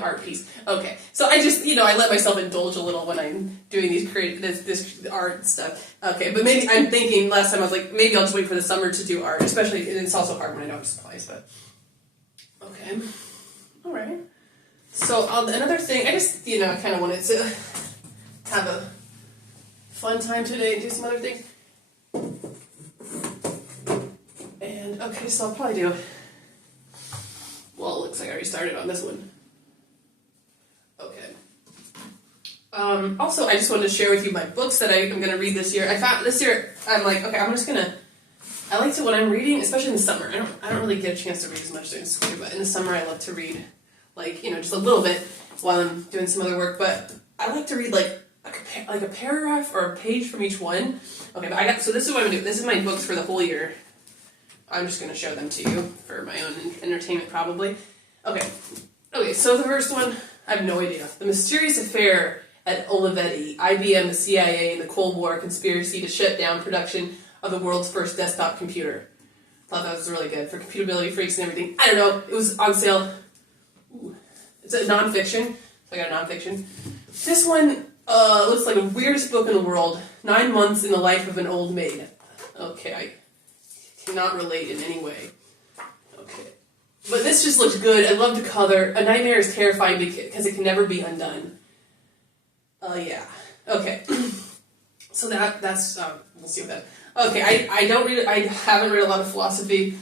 art piece. Okay, so I just I let myself indulge a little when I'm doing these this art stuff. Okay, but maybe I'm thinking last time I was like, maybe I'll just wait for the summer to do art, especially, and it's also hard when I don't have supplies. But okay, all right. So another thing, I just kind of wanted to have a fun time today and do some other things. And okay, so I'll probably do. Well, it looks like I already started on this one. Okay. Also, I just wanted to share with you my books that I'm going to read this year. I found this year, I'm like, okay, I'm just going to, I like to, when I'm reading, especially in the summer, I don't really get a chance to read as much during school, but in the summer I love to read, like, just a little bit while I'm doing some other work, but I like to read, like a paragraph or a page from each one. Okay, but so this is what I'm going to do. This is my books for the whole year. I'm just going to show them to you for my own entertainment, probably. Okay, so the first one, I have no idea. The Mysterious Affair at Olivetti, IBM, the CIA, and the Cold War Conspiracy to Shut Down Production of the World's First Desktop Computer. Thought that was really good for computability freaks and everything. I don't know, it was on sale. Ooh. It's a nonfiction, so I got a nonfiction. This one looks like the weirdest book in the world, 9 Months in the Life of an Old Maid. Okay, I cannot relate in any way. Okay. But this just looks good. I love the color. A nightmare is terrifying because it can never be undone. Yeah. Okay. So that's we'll see what that. Okay, I haven't read a lot of philosophy.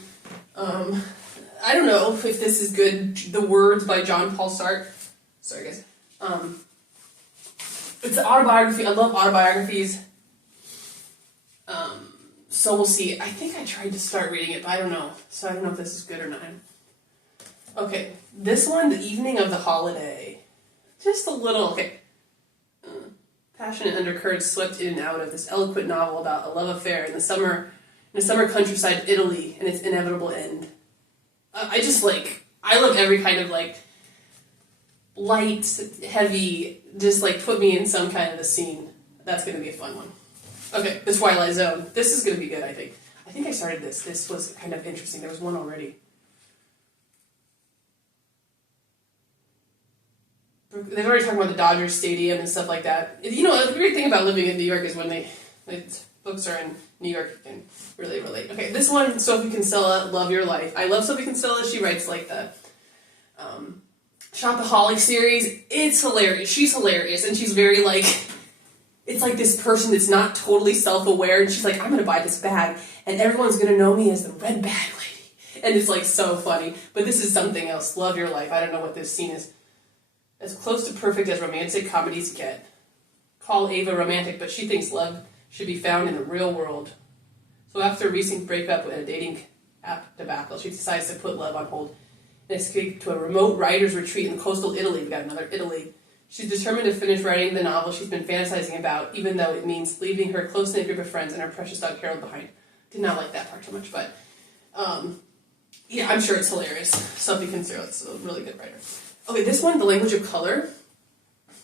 I don't know if this is good. The Words by John Paul Sartre. Sorry guys. It's an autobiography. I love autobiographies. So we'll see. I think I tried to start reading it, but I don't know. So I don't know if this is good or not. Okay, this one, The Evening of the Holiday. Just a little, okay. Passionate undercurrents swept in and out of this eloquent novel about a love affair in the summer countryside of Italy and its inevitable end. I love every kind of light, heavy, just put me in some kind of a scene. That's going to be a fun one. Okay, The Twilight Zone. This is going to be good, I think. I think I started this. This was kind of interesting. There was one already. They've already talked about the Dodgers Stadium and stuff like that. The great thing about living in New York is when books are in New York, you can really relate. Okay, this one, Sophie Kinsella, Love Your Life. I love Sophie Kinsella. She writes the Shopaholic series. It's hilarious. She's hilarious, and she's very it's like this person that's not totally self-aware, and she's like, I'm going to buy this bag, and everyone's going to know me as the red bag lady. And it's so funny. But this is something else. Love Your Life. I don't know what this scene is. as close to perfect as romantic comedies get. Call Ava romantic, but she thinks love should be found in the real world. So after a recent breakup and a dating app debacle, she decides to put love on hold and escape to a remote writer's retreat in coastal Italy. We got another Italy. She's determined to finish writing the novel she's been fantasizing about, even though it means leaving her close-knit group of friends and her precious dog Harold behind. Did not like that part too much, but yeah, I'm sure it's hilarious. Sophie Kinsella, it's a really good writer. Okay, this one, The Language of Color.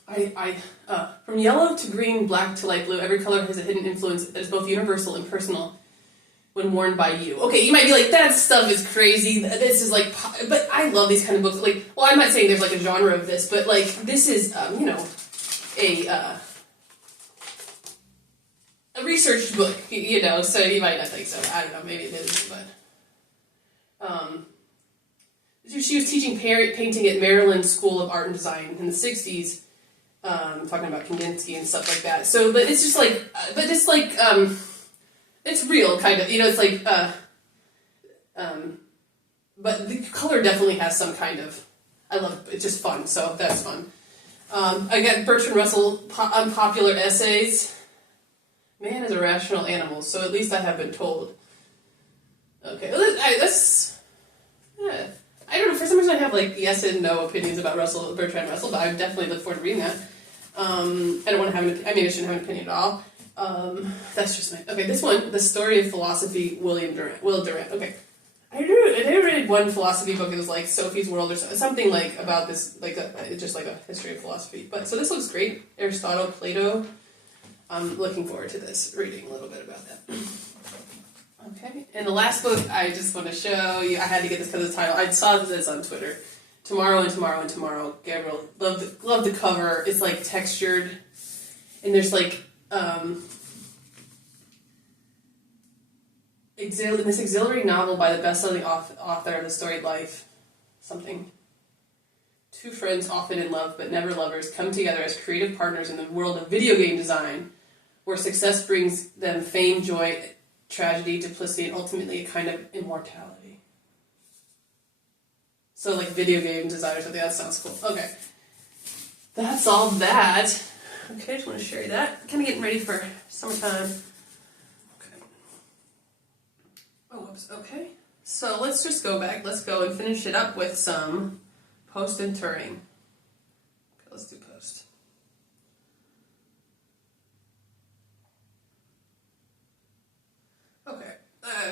From yellow to green, black to light blue, every color has a hidden influence that is both universal and personal when worn by you. Okay, you might be like, that stuff is crazy. This is like, but I love these kind of books. Like, well, I'm not saying there's like a genre of this, but like, this is, a researched book, so you might not think so. I don't know, maybe it is, but. She was teaching painting at Maryland School of Art and Design in the 60s, talking about Kandinsky and stuff like that. So, but it's just like, it's real, kind of, it's like, but the color definitely has some kind of, I love it, it's just fun, so that's fun. I got Bertrand Russell, Unpopular Essays. Man is a rational animal, so at least I have been told. Okay, I don't know, for some reason I have like yes and no opinions about Bertrand Russell, but I definitely look forward to reading that. I don't want to have I shouldn't have an opinion at all. That's just okay, this one, The Story of Philosophy, Will Durant. Okay. I never read one philosophy book. It was like Sophie's World or something like about this, like just like a history of philosophy. But so this looks great. Aristotle, Plato. I'm looking forward to this, reading a little bit about that. Okay, and the last book I just want to show you, I had to get this because of the title. I saw this on Twitter. Tomorrow and Tomorrow and Tomorrow. Gabriel, love the cover. It's like textured, and there's like this auxiliary novel by the best-selling author of The Storied Life, something. Two friends, often in love but never lovers, come together as creative partners in the world of video game design, where success brings them fame, joy, tragedy, duplicity, and ultimately a kind of immortality. So like video game design or something, that sounds cool. Okay. That's all that. Okay, I just want to share that. Kind of getting ready for summertime. Okay. Oh, whoops. Okay. So let's just go back. Let's go and finish it up with some post and Turing. Okay, let's do post.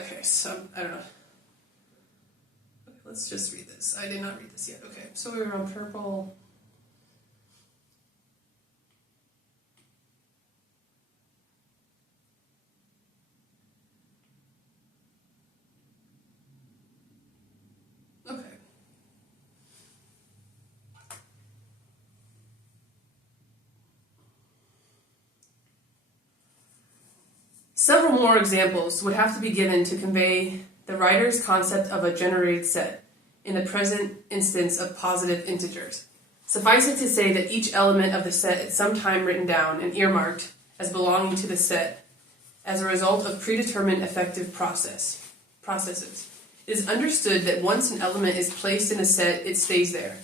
Okay, so, I don't know. Okay, let's just read this. I did not read this yet. Okay, so we were on purple. Okay. Several more examples would have to be given to convey the writer's concept of a generated set, in the present instance of positive integers. Suffice it to say that each element of the set is sometime written down and earmarked as belonging to the set as a result of predetermined effective processes. It is understood that once an element is placed in a set, it stays there.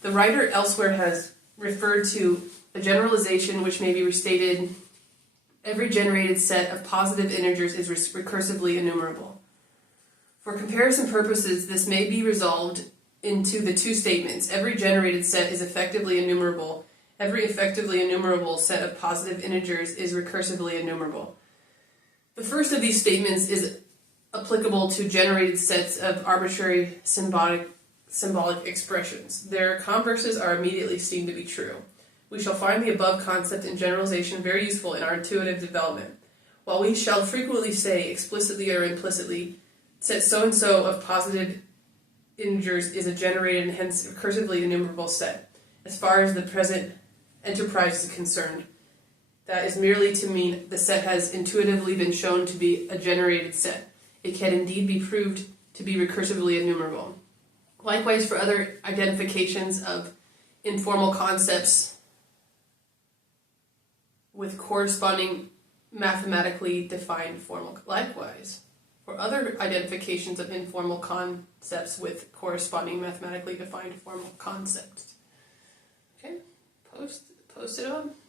The writer elsewhere has referred to a generalization which may be restated: every generated set of positive integers is recursively enumerable. For comparison purposes, this may be resolved into the two statements: every generated set is effectively enumerable. Every effectively enumerable set of positive integers is recursively enumerable. The first of these statements is applicable to generated sets of arbitrary symbolic expressions. Their converses are immediately seen to be true. We shall find the above concept and generalization very useful in our intuitive development. While we shall frequently say, explicitly or implicitly, set so-and-so of positive integers is a generated and hence recursively enumerable set, as far as the present enterprise is concerned, that is merely to mean the set has intuitively been shown to be a generated set. It can indeed be proved to be recursively enumerable. Likewise, for other identifications of informal concepts with corresponding mathematically defined formal. Likewise, for other identifications of informal concepts with corresponding mathematically defined formal concepts. Okay. post it up.